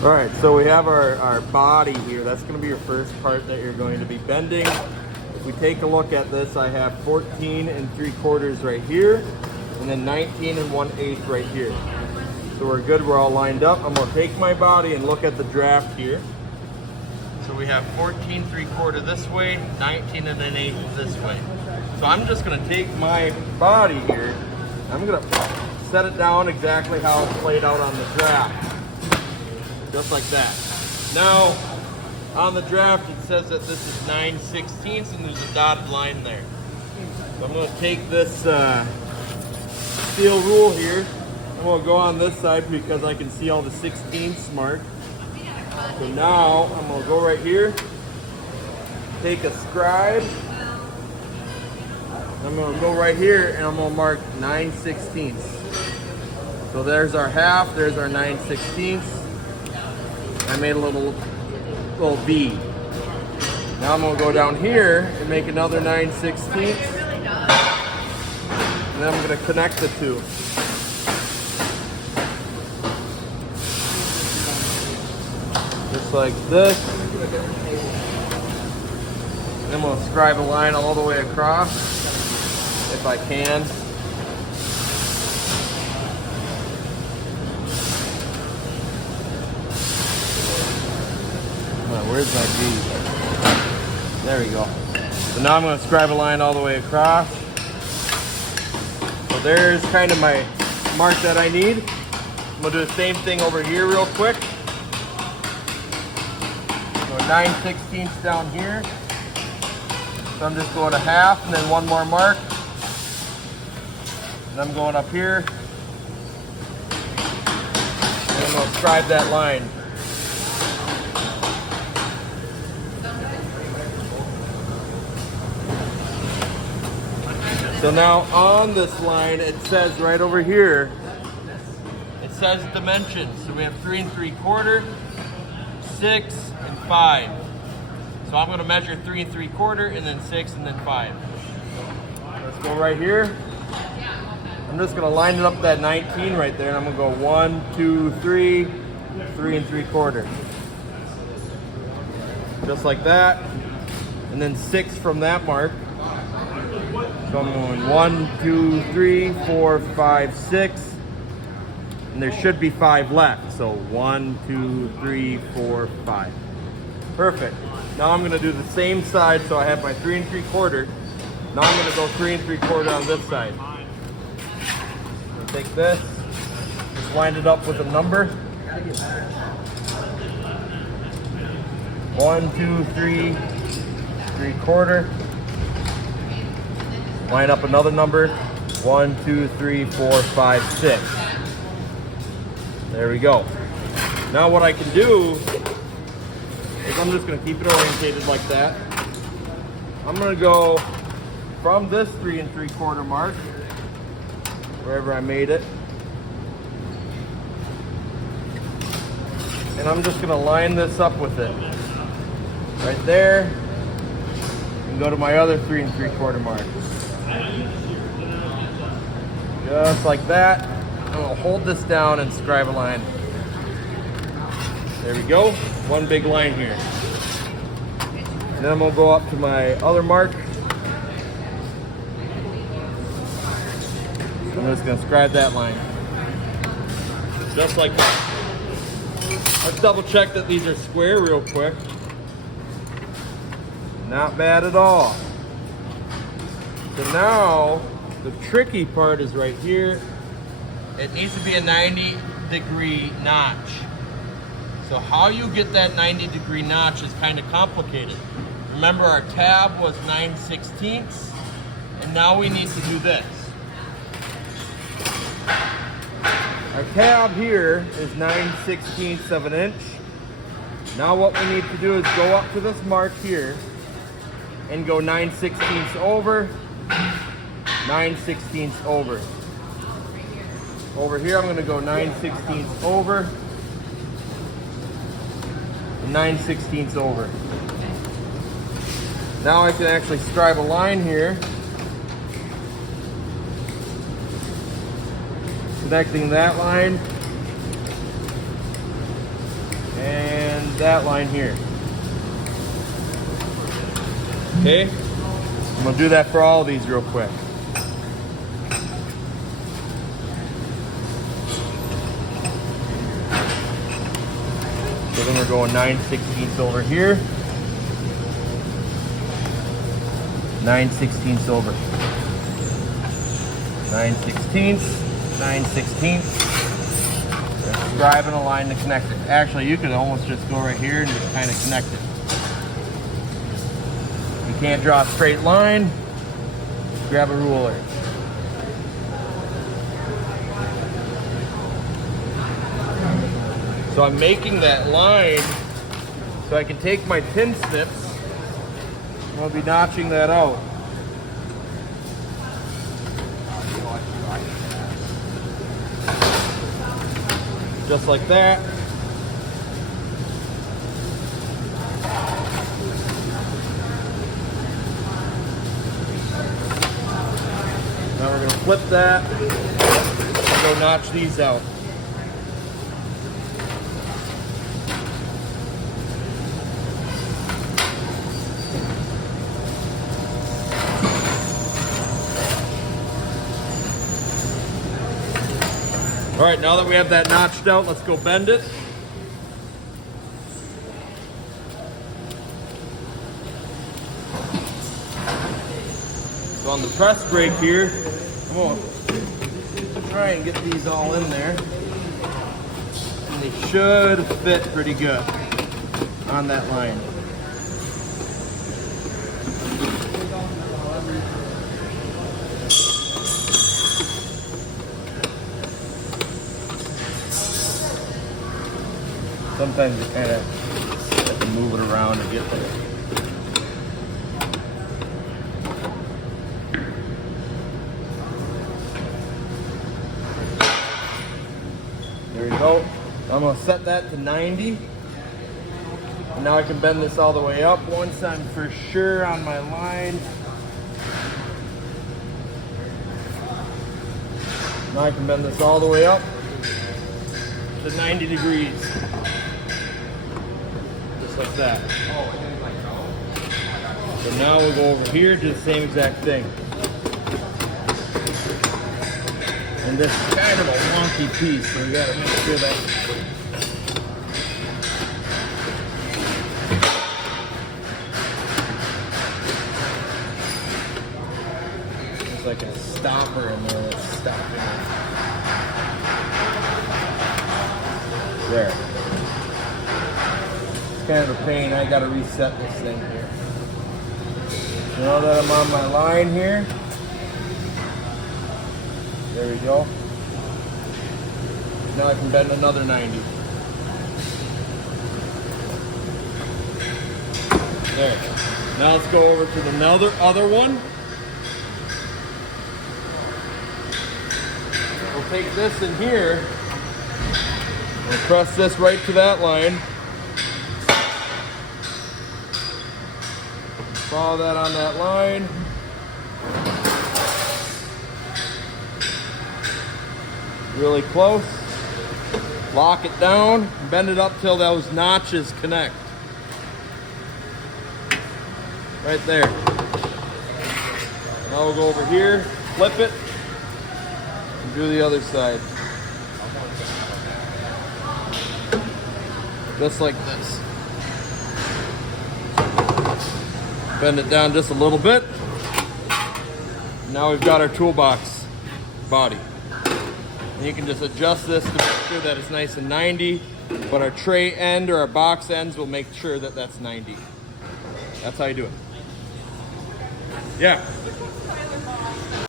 All right, so we have our body here. That's going to be your first part that you're going to be bending. If we take a look at this, I have 14 3/4 right here, and then 19 1/8 right here. So we're good, we're all lined up. I'm gonna take my body and look at the draft here. So we have 14 3/4 this way, 19 1/8 this way. So I'm just gonna take my body here, I'm gonna set it down exactly how it's played out on the draft. Just like that. Now, on the draft, it says that this is 9/16 and there's a dotted line there. So I'm gonna take this steel rule here. I'm gonna go on this side because I can see all the 16ths marked. So now, I'm gonna go right here, take a scribe. I'm gonna go right here and I'm gonna mark 9/16. So there's our half, there's our 9/16. I made a little V. Now I'm gonna go down here and make another 9/16. And then I'm gonna connect the two. Just like this. And I'm gonna scribe a line all the way across, if I can. Where's my V? There we go. So now I'm going to scribe a line all the way across. So there's kind of my mark that I need. I'm going to do the same thing over here real quick. So 9/16 down here. So I'm just going a half and then one more mark. And I'm going up here. And I'm going to scribe that line. So now on this line, it says right over here, it says dimensions. So we have 3 3/4, 6, and 5. So I'm gonna measure 3 3/4, and then 6, and then 5. Let's go right here. I'm just gonna line it up that 19 right there, and I'm gonna go 1, 2, 3, 3 3/4. Just like that. And then 6 from that mark. So I'm going 1, 2, 3, 4, 5, 6. And there should be 5 left. So 1, 2, 3, 4, 5. Perfect. Now I'm going to do the same side. So I have my 3 3/4. Now I'm going to go 3 3/4 on this side. So take this, just line it up with a number. 1, 2, 3, 3/4. Line up another number. 1, 2, 3, 4, 5, 6. There we go. Now what I can do is I'm just going to keep it orientated like that. I'm going to go from this 3 3/4 mark, wherever I made it. And I'm just going to line this up with it. Right there. And go to my other 3 3/4 mark. Just like that. I'm going to hold this down and scribe a line. There we go. One big line here. And then I'm going to go up to my other mark. I'm just going to scribe that line. Just like that. Let's double check that these are square real quick. Not bad at all. So now, the tricky part is right here. It needs to be a 90-degree notch. So how you get that 90-degree notch is kind of complicated. Remember, our tab was 9/16, and now we need to do this. Our tab here is 9/16 of an inch. Now what we need to do is go up to this mark here and go 9/16 over, 9/16 over. Over here I'm going to go 9/16 over, 9/16 over. Now I can actually scribe a line here, connecting that line that line here. Okay? I'm gonna do that for all of these real quick. So then we're going 9/16 over here. 9/16 over. 9/16, 9/16. Just driving a line to connect it. Actually, you could almost just go right here and just kind of connect it. You can't draw a straight line, grab a ruler. So I'm making that line so I can take my pin snips. I'll be notching that out. Just like that. Now we're going to flip that and go notch these out. All right, now that we have that notched out, let's go bend it. So on the press brake here, I'm gonna try and get these all in there. And they should fit pretty good on that line. Sometimes you kind of have to move it around to get there. There we go. I'm going to set that to 90. And now I can bend this all the way up once I'm for sure on my line. Now I can bend this all the way up to 90 degrees. Like that. So now we'll go over here, do the same exact thing. And this is kind of a wonky piece, so we gotta make sure that there's like a stopper in there that's stopping it. There. Kind of a pain. I gotta reset this thing here. Now that I'm on my line here, there we go. Now I can bend another 90. There. Now let's go over to the other one. We'll take this in here. We'll press this right to that line. Follow that on that line. Really close. Lock it down. Bend it up till those notches connect. Right there. Now we'll go over here, flip it, and do the other side. Just like this. Bend it down just a little bit. Now we've got our toolbox body. And you can just adjust this to make sure that it's nice and 90, but our tray end or our box ends will make sure that that's 90. That's how you do it. Yeah.